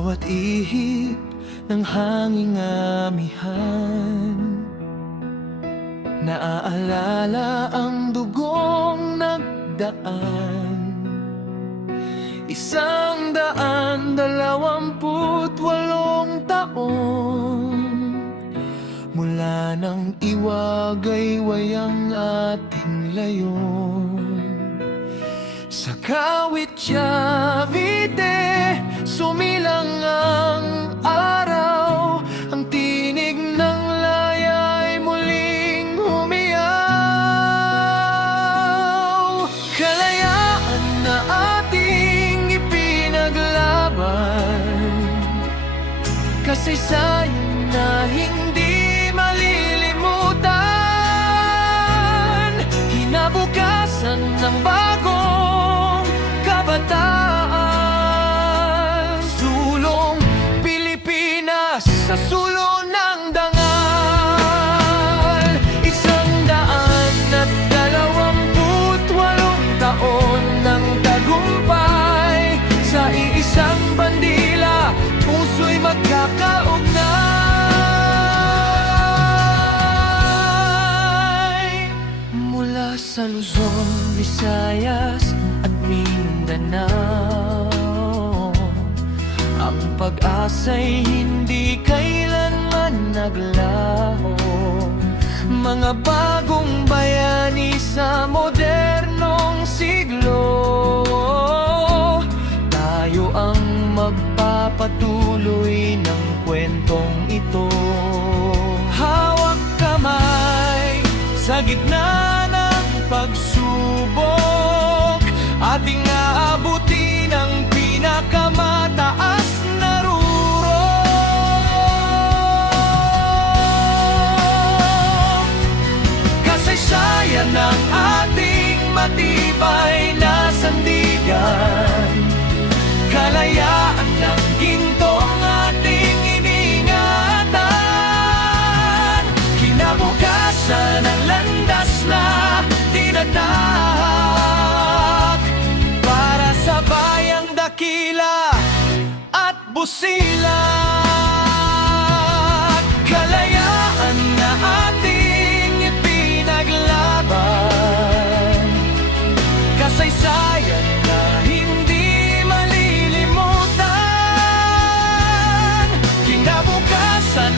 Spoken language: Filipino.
bawat ihip ng hanging amihan. Naaalala ang dugong nagdaan, 128 taon mula nang iwagayway ang ating layon. Sa Kawit Cavite, sumilang ang araw, ang tinig ng laya'y muling humiyaw. Kalayaan na ating ipinaglaban, kasaysayan na hindi malilimutan, kinabukasan ng bagong kabataan. Sulong Pilipinas sa sulong ng dangal, 128 taon ng tagumpay. Sa iisang bandila, puso'y magkakaugnay. Mula sa Luzon, Visayas at Mindanao, ang pag-asa'y hindi kailanman naglaho. Mga bagong bayani sa modernong siglo, tayo ang magpapatuloy ng kwentong ito. Hawak kamay sa gitna ng pagsubok, ating aabutin ang pinakamataas na rurok. Kasaysayan ng ating matibay na sandigan, kalayaan ng gintong ating iniingatan, kinabukasan ng landas na tinatahak para sa bayang dakila at busilak. Kalayaan na ating ipinaglaban, kasaysayan na hindi malilimutan, kinabukasan